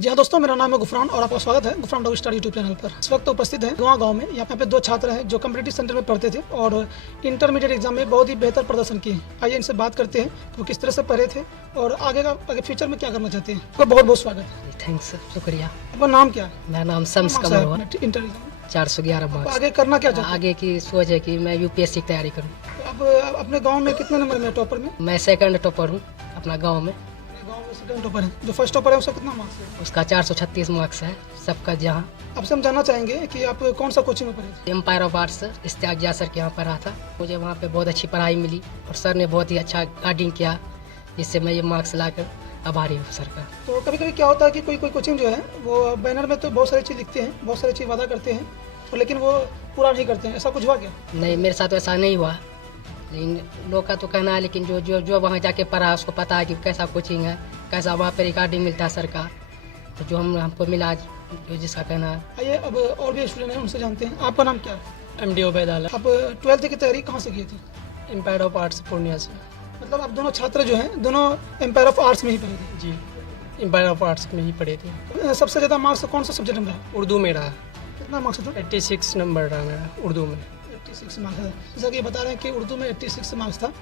जी हाँ दोस्तों, मेरा नाम है गुफरान और आपका स्वागत है Gufran dog star YouTube channel पर। इस वक्त उपस्थित है गोवा गांव में। यहाँ पे दो छात्र हैं जो कम्पिटिटिव सेंटर में पढ़ते थे और इंटरमीडिएट एग्जाम में बहुत ही बेहतर प्रदर्शन किए। आइए इनसे बात करते हैं कि वो किस तरह से पढ़े थे और आगे फ्यूचर में क्या करना चाहते हैं। आपका बहुत बहुत स्वागत है। थैंक्स, शुक्रिया। आपका नाम क्या है? मेरा नाम शम्स कमर हुआ। Inter 411 marks. आगे करना क्या चाहते हैं? आगे की सोच है कि मैं यूपीएससी की तैयारी करूं। अब अपने गाँव में कितने नंबर में टॉपर में? मैं सेकंड टॉपर हूं अपना गांव में। गाँव में सेकंड टॉपर है। जो फर्स्ट टॉपर है उसका कितना मार्क्स है? उसका 436 मार्क्स है सबका। जहां आपसे हम जानना चाहेंगे कि आप कौन सा कोचिंग में पढ़े थे? Empire of Arts Ishtiaq Zia sir के यहाँ पढ़ा था। मुझे वहाँ पे बहुत अच्छी पढ़ाई मिली और सर ने बहुत ही अच्छा गाइडिंग किया, जिससे मैं ये मार्क्स लाकर आभारी हूँ सर का। तो कभी कभी क्या होता है कि कोई कोचिंग जो है वो बैनर में तो बहुत सारी चीज़ लिखते हैं, बहुत सारी चीज़ वादा करते हैं और लेकिन वो पूरा नहीं करते हैं। ऐसा कुछ हुआ क्या? नहीं, मेरे साथ ऐसा नहीं हुआ, लेकिन लोग का तो कहना है। लेकिन जो वहाँ जाके पढ़ा उसको पता है कि कैसा कोचिंग है, कैसा वहाँ पे रिकॉर्डिंग मिलता है सर का। तो जो हमको मिला, जो जिसका कहना है। आइए अब और भी स्टूडेंट हैं, उनसे जानते हैं। आपका नाम क्या है? MD उबैद आला। आप 12th की तैयारी कहाँ से की थी? एम्पायर ऑफ आर्ट्स पूर्णिया से। मतलब आप दोनों छात्र जो हैं दोनों एम्पायर ऑफ आर्ट्स में ही पढ़े थे? जी, एम्पायर ऑफ आर्ट्स में ही पढ़े थे। सबसे ज़्यादा मार्क्स कौन सा सब्जेक्ट में रहा? उर्दू में रहा। कितना मार्क्स था? 86 नंबर रहा मेरा उर्दू में। 86 मार्क्स है। जैसा कि बता रहे हैं कि उर्दू में 86 मार्क्स था।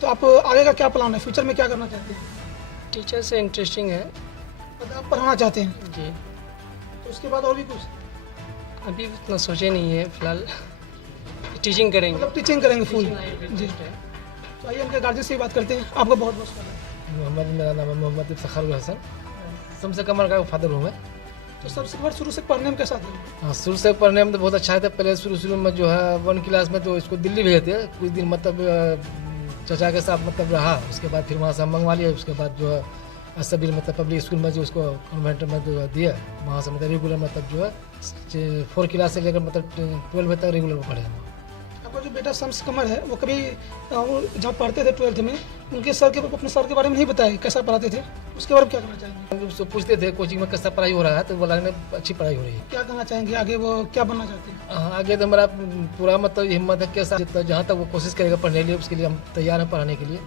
तो आप आगे का क्या प्लान है? फ्यूचर में क्या करना चाहते हैं? टीचर से इंटरेस्टिंग है। मतलब आप पढ़ाना चाहते हैं, जी, तो उसके बाद और भी कुछ? अभी उतना सोचे नहीं है फिलहाल। टीचिंग करेंगे। मतलब टीचिंग करेंगे फुल? जी। तो आइए उनके गार्जियन से भी बात करते हैं। आपका बहुत बहुत स्वागत है। मोहम्मद, मेरा नाम है मोहम्मद इफ्तिखारुल हसन। शम्स कमर का फादर हूँ मैं। तो सबसे बार शुरू से पढ़ने में कैसा था? हाँ, शुरू से पढ़ने में तो बहुत अच्छा था। पहले शुरू में जो है 1 क्लास में तो इसको दिल्ली भेजे थे कुछ दिन, मतलब चचा के साथ मतलब रहा। उसके बाद फिर वहाँ से हम मंगवा लिया। उसके बाद जो है असबिल मतलब पब्लिक स्कूल में जो उसको कन्वेंट में जो दिया, वहाँ से मतलब रेगुलर मतलब जो है 4 क्लास से लेकर मतलब 12 तक रेगुलर में पढ़े हम। आपका जो बेटा शम्स कमर है वो कभी जहाँ पढ़ते थे 12th में, उनके अपने सर के बारे में नहीं बताया कैसा पढ़ाते थे, उसके बारे में क्या कहना चाहेंगे? हम उसको पूछते थे कोचिंग में कैसा पढ़ाई हो रहा है, तो बोला कि अच्छी पढ़ाई हो रही है। क्या कहना चाहेंगे आगे, वो क्या बनना चाहते हैं? हाँ, आगे तो हमारा पूरा मतलब हिम्मत है कि जितना जहाँ तक वो कोशिश करेगा पढ़ने के लिए, उसके लिए हम तैयार हैं पढ़ाने के लिए।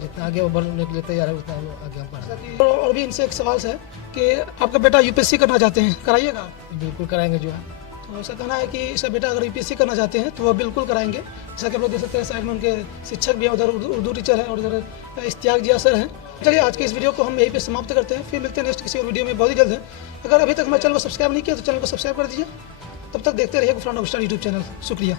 जितना आगे वो बढ़ने के लिए तैयार है उतना हम आगे हम पढ़ाएंगे। और भी इनसे एक सवाल है कि आपका बेटा यूपीएससी करना चाहते हैं, कराइएगा? बिल्कुल कराएंगे जो है। तो ऐसा कहना है कि इसका बेटा अगर यूपीएससी करना चाहते हैं तो वो बिल्कुल कराएंगे। जैसा कि आप लोग देख सकते हैं साइड में उनके शिक्षक भी हैं, उधर उर्दू टीचर है और इधर इश्तियाक जिया सर हैं। चलिए आज के इस वीडियो को हम यहीं पे समाप्त करते हैं, फिर मिलते हैं नेक्स्ट किसी और वीडियो में बहुत ही जल्द है। अगर अभी तक हमारे चैनल को सब्सक्राइब नहीं किया तो चैनल को सब्सक्राइब कर दीजिए। तब तक देखते रहिए Gufran dog star YouTube channel. शुक्रिया।